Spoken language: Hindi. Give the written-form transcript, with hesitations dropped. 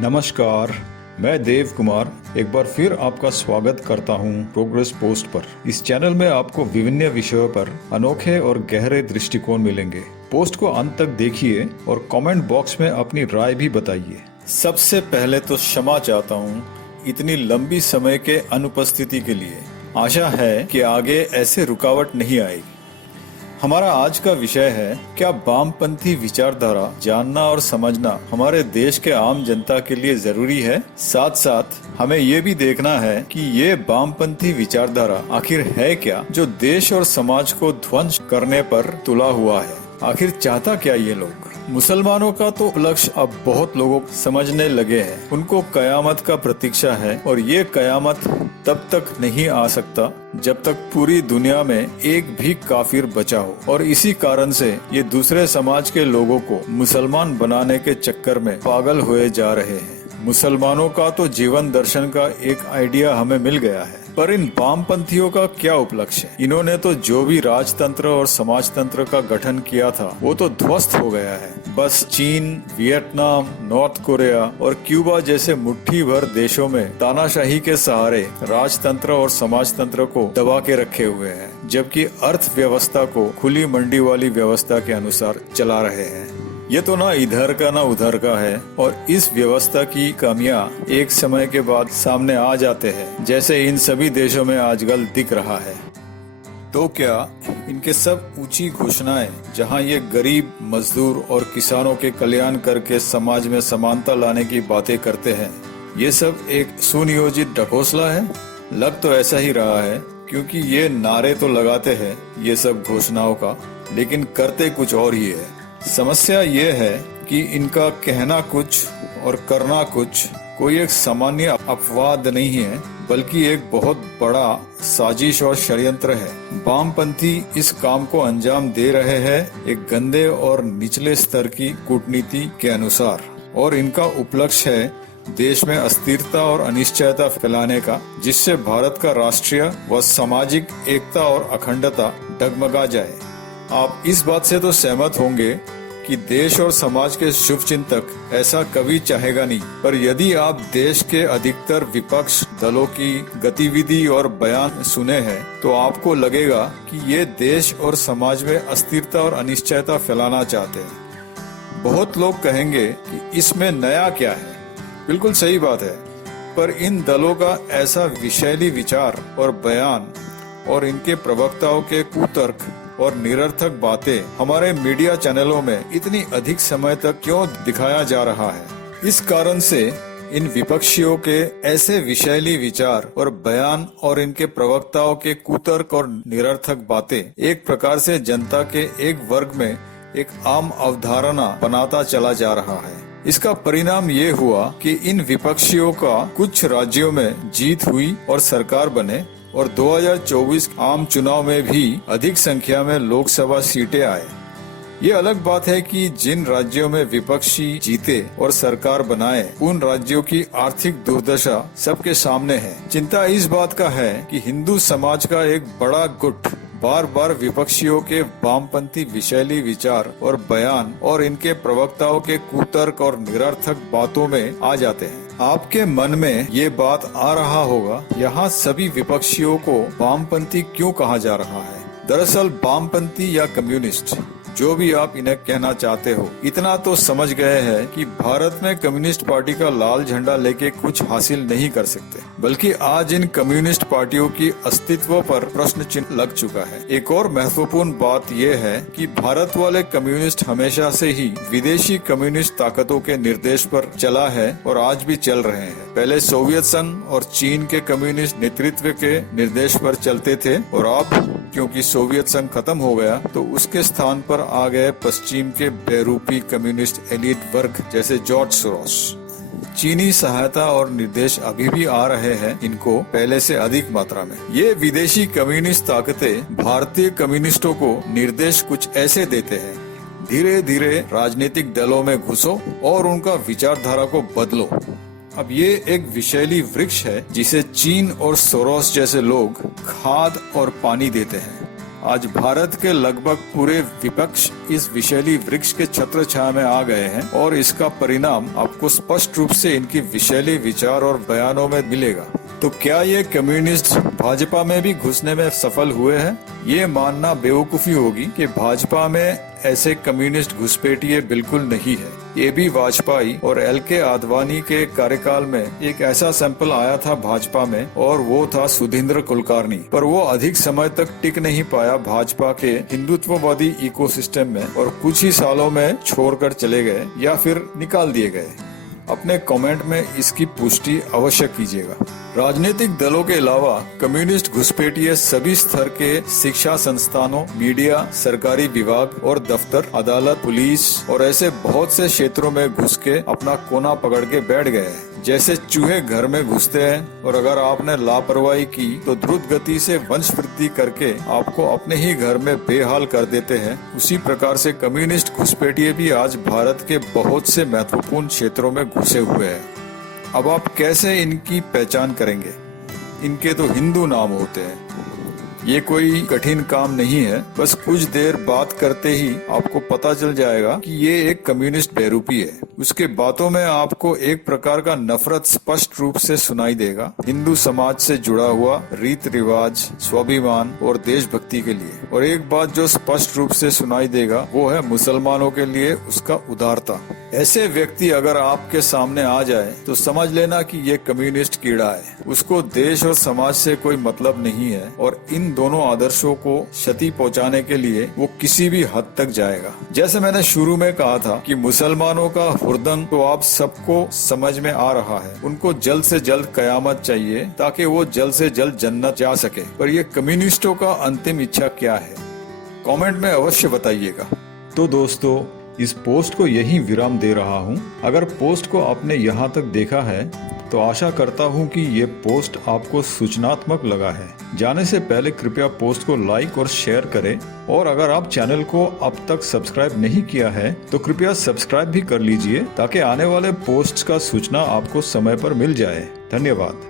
नमस्कार, मैं देव कुमार एक बार फिर आपका स्वागत करता हूं प्रोग्रेस पोस्ट पर। इस चैनल में आपको विभिन्न विषयों पर अनोखे और गहरे दृष्टिकोण मिलेंगे। पोस्ट को अंत तक देखिए और कमेंट बॉक्स में अपनी राय भी बताइए। सबसे पहले तो क्षमा चाहता हूं इतनी लंबी समय के अनुपस्थिति के लिए। आशा है कि आगे ऐसे रुकावट नहीं आएगी। हमारा आज का विषय है, क्या वामपंथी विचारधारा जानना और समझना हमारे देश के आम जनता के लिए जरूरी है। साथ साथ हमें ये भी देखना है कि ये वामपंथी विचारधारा आखिर है क्या जो देश और समाज को ध्वंस करने पर तुला हुआ है। आखिर चाहता क्या ये लोग। मुसलमानों का तो लक्ष्य अब बहुत लोगों समझने लगे हैं। उनको कयामत का प्रतीक्षा है और ये कयामत तब तक नहीं आ सकता जब तक पूरी दुनिया में एक भी काफिर बचा हो। और इसी कारण से ये दूसरे समाज के लोगों को मुसलमान बनाने के चक्कर में पागल हुए जा रहे हैं। मुसलमानों का तो जीवन दर्शन का एक आइडिया हमें मिल गया है, पर इन वामपंथियों का क्या उपलक्ष्य है। इन्होंने तो जो भी राजतंत्र और समाजतंत्र का गठन किया था वो तो ध्वस्त हो गया है। बस चीन, वियतनाम, नॉर्थ कोरिया और क्यूबा जैसे मुट्ठी भर देशों में तानाशाही के सहारे राजतंत्र और समाजतंत्र को दबा के रखे हुए हैं, जबकि अर्थव्यवस्था को खुली मंडी वाली व्यवस्था के अनुसार चला रहे हैं। ये तो ना इधर का ना उधर का है और इस व्यवस्था की कमियां एक समय के बाद सामने आ जाते हैं, जैसे इन सभी देशों में आजकल दिख रहा है। तो क्या इनके सब ऊंची घोषणाएं, जहां ये गरीब, मजदूर और किसानों के कल्याण करके समाज में समानता लाने की बातें करते हैं, ये सब एक सुनियोजित ढकोसला है? लग तो ऐसा ही रहा है, क्योंकि ये नारे तो लगाते हैं ये सब घोषणाओं का, लेकिन करते कुछ और ही है। समस्या ये है कि इनका कहना कुछ और करना कुछ कोई एक सामान्य अपवाद नहीं है, बल्कि एक बहुत बड़ा साजिश और षड्यंत्र है। वामपंथी इस काम को अंजाम दे रहे हैं एक गंदे और निचले स्तर की कूटनीति के अनुसार, और इनका उपलक्ष्य है देश में अस्थिरता और अनिश्चयता फैलाने का, जिससे भारत का राष्ट्रीय व सामाजिक एकता और अखंडता डगमगा जाए। आप इस बात से तो सहमत होंगे कि देश और समाज के शुभ चिंतक ऐसा कभी चाहेगा नहीं, पर यदि आप देश के अधिकतर विपक्ष दलों की गतिविधि और बयान सुने हैं तो आपको लगेगा कि ये देश और समाज में अस्थिरता और अनिश्चयता फैलाना चाहते हैं। बहुत लोग कहेंगे कि इसमें नया क्या है। बिल्कुल सही बात है, पर इन दलों का ऐसा विषैली विचार और बयान और इनके प्रवक्ताओं के कुतर्क और निरर्थक बातें हमारे मीडिया चैनलों में इतनी अधिक समय तक क्यों दिखाया जा रहा है। इस कारण से इन विपक्षियों के ऐसे विषैली विचार और बयान और इनके प्रवक्ताओं के कुतर्क और निरर्थक बातें एक प्रकार से जनता के एक वर्ग में एक आम अवधारणा बनाता चला जा रहा है। इसका परिणाम ये हुआ कि इन विपक्षियों का कुछ राज्यों में जीत हुई और सरकार बने, और 2024 आम चुनाव में भी अधिक संख्या में लोकसभा सीटें आए। ये अलग बात है कि जिन राज्यों में विपक्षी जीते और सरकार बनाए, उन राज्यों की आर्थिक दुर्दशा सबके सामने है। चिंता इस बात का है कि हिंदू समाज का एक बड़ा गुट बार बार विपक्षियों के वामपंथी विषैली विचार और बयान और इनके प्रवक्ताओं के कुतर्क और निरर्थक बातों में आ जाते हैं। आपके मन में ये बात आ रहा होगा, यहाँ सभी विपक्षियों को वामपंथी क्यों कहा जा रहा है। दरअसल वामपंथी या कम्युनिस्ट, जो भी आप इन्हें कहना चाहते हो, इतना तो समझ गए हैं कि भारत में कम्युनिस्ट पार्टी का लाल झंडा लेके कुछ हासिल नहीं कर सकते, बल्कि आज इन कम्युनिस्ट पार्टियों की अस्तित्व पर प्रश्न चिन्ह लग चुका है। एक और महत्वपूर्ण बात यह है कि भारत वाले कम्युनिस्ट हमेशा से ही विदेशी कम्युनिस्ट ताकतों के निर्देश पर चला है और आज भी चल रहे हैं। पहले सोवियत संघ और चीन के कम्युनिस्ट नेतृत्व के निर्देश पर चलते थे, और अब क्योंकि सोवियत संघ खत्म हो गया तो उसके स्थान पर आ गए पश्चिम के बेरूपी कम्युनिस्ट एलिट वर्ग जैसे जॉर्ज सोरोस। चीनी सहायता और निर्देश अभी भी आ रहे हैं इनको पहले से अधिक मात्रा में। ये विदेशी कम्युनिस्ट ताकतें भारतीय कम्युनिस्टों को निर्देश कुछ ऐसे देते हैं, धीरे धीरे राजनीतिक दलों में घुसो और उनका विचारधारा को बदलो। अब ये एक विषैली वृक्ष है जिसे चीन और सोरोस जैसे लोग खाद और पानी देते हैं। आज भारत के लगभग पूरे विपक्ष इस विषैली वृक्ष के छत्र छाया में आ गए हैं और इसका परिणाम आपको स्पष्ट रूप से इनकी विषैली विचार और बयानों में मिलेगा। तो क्या ये कम्युनिस्ट भाजपा में भी घुसने में सफल हुए हैं? ये मानना बेवकूफी होगी कि भाजपा में ऐसे कम्युनिस्ट घुसपैठिए बिल्कुल नहीं है। ये भी वाजपेयी और LK आडवाणी के कार्यकाल में एक ऐसा सैंपल आया था भाजपा में, और वो था सुधींद्र कुलकर्णी, पर वो अधिक समय तक टिक नहीं पाया भाजपा के हिंदुत्ववादी इकोसिस्टम में और कुछ ही सालों में छोड़कर चले गए या फिर निकाल दिए गए। अपने कमेंट में इसकी पुष्टि अवश्य कीजिएगा। राजनीतिक दलों के अलावा कम्युनिस्ट घुसपैठिए सभी स्तर के शिक्षा संस्थानों, मीडिया, सरकारी विभाग और दफ्तर, अदालत, पुलिस और ऐसे बहुत से क्षेत्रों में घुस के अपना कोना पकड़ के बैठ गए हैं। जैसे चूहे घर में घुसते हैं और अगर आपने लापरवाही की तो द्रुत गति से वंश वृद्धि करके आपको अपने ही घर में बेहाल कर देते हैं, उसी प्रकार से कम्युनिस्ट घुसपैठिए भी आज भारत के बहुत से महत्वपूर्ण क्षेत्रों में घुसे हुए हैं। अब आप कैसे इनकी पहचान करेंगे? इनके तो हिंदू नाम होते हैं। ये कोई कठिन काम नहीं है, बस कुछ देर बात करते ही आपको पता चल जाएगा कि ये एक कम्युनिस्ट बेरूपी है। उसके बातों में आपको एक प्रकार का नफरत स्पष्ट रूप से सुनाई देगा, हिंदू समाज से जुड़ा हुआ रीत रिवाज, स्वाभिमान और देशभक्ति के लिए। और एक बात जो स्पष्ट रूप से सुनाई देगा वो है मुसलमानों के लिए उसका उदारता। ऐसे व्यक्ति अगर आपके सामने आ जाए तो समझ लेना कि ये कम्युनिस्ट कीड़ा है। उसको देश और समाज से कोई मतलब नहीं है और इन दोनों आदर्शों को क्षति पहुंचाने के लिए वो किसी भी हद तक जाएगा। जैसे मैंने शुरू में कहा था कि मुसलमानों का हुर्दंग तो आप सबको समझ में आ रहा है। उनको जल्द से जल्द कयामत चाहिए ताकि वो जल्द से जल्द जन्नत जा सके। पर ये कम्युनिस्टों का अंतिम इच्छा क्या है? कमेंट में अवश्य बताइएगा। तो दोस्तों, इस पोस्ट को यही विराम दे रहा हूँ। अगर पोस्ट को आपने यहाँ तक देखा है तो आशा करता हूँ कि ये पोस्ट आपको सूचनात्मक लगा है। जाने से पहले कृपया पोस्ट को लाइक और शेयर करें, और अगर आप चैनल को अब तक सब्सक्राइब नहीं किया है तो कृपया सब्सक्राइब भी कर लीजिए ताकि आने वाले पोस्ट का सूचना आपको समय पर मिल जाए। धन्यवाद।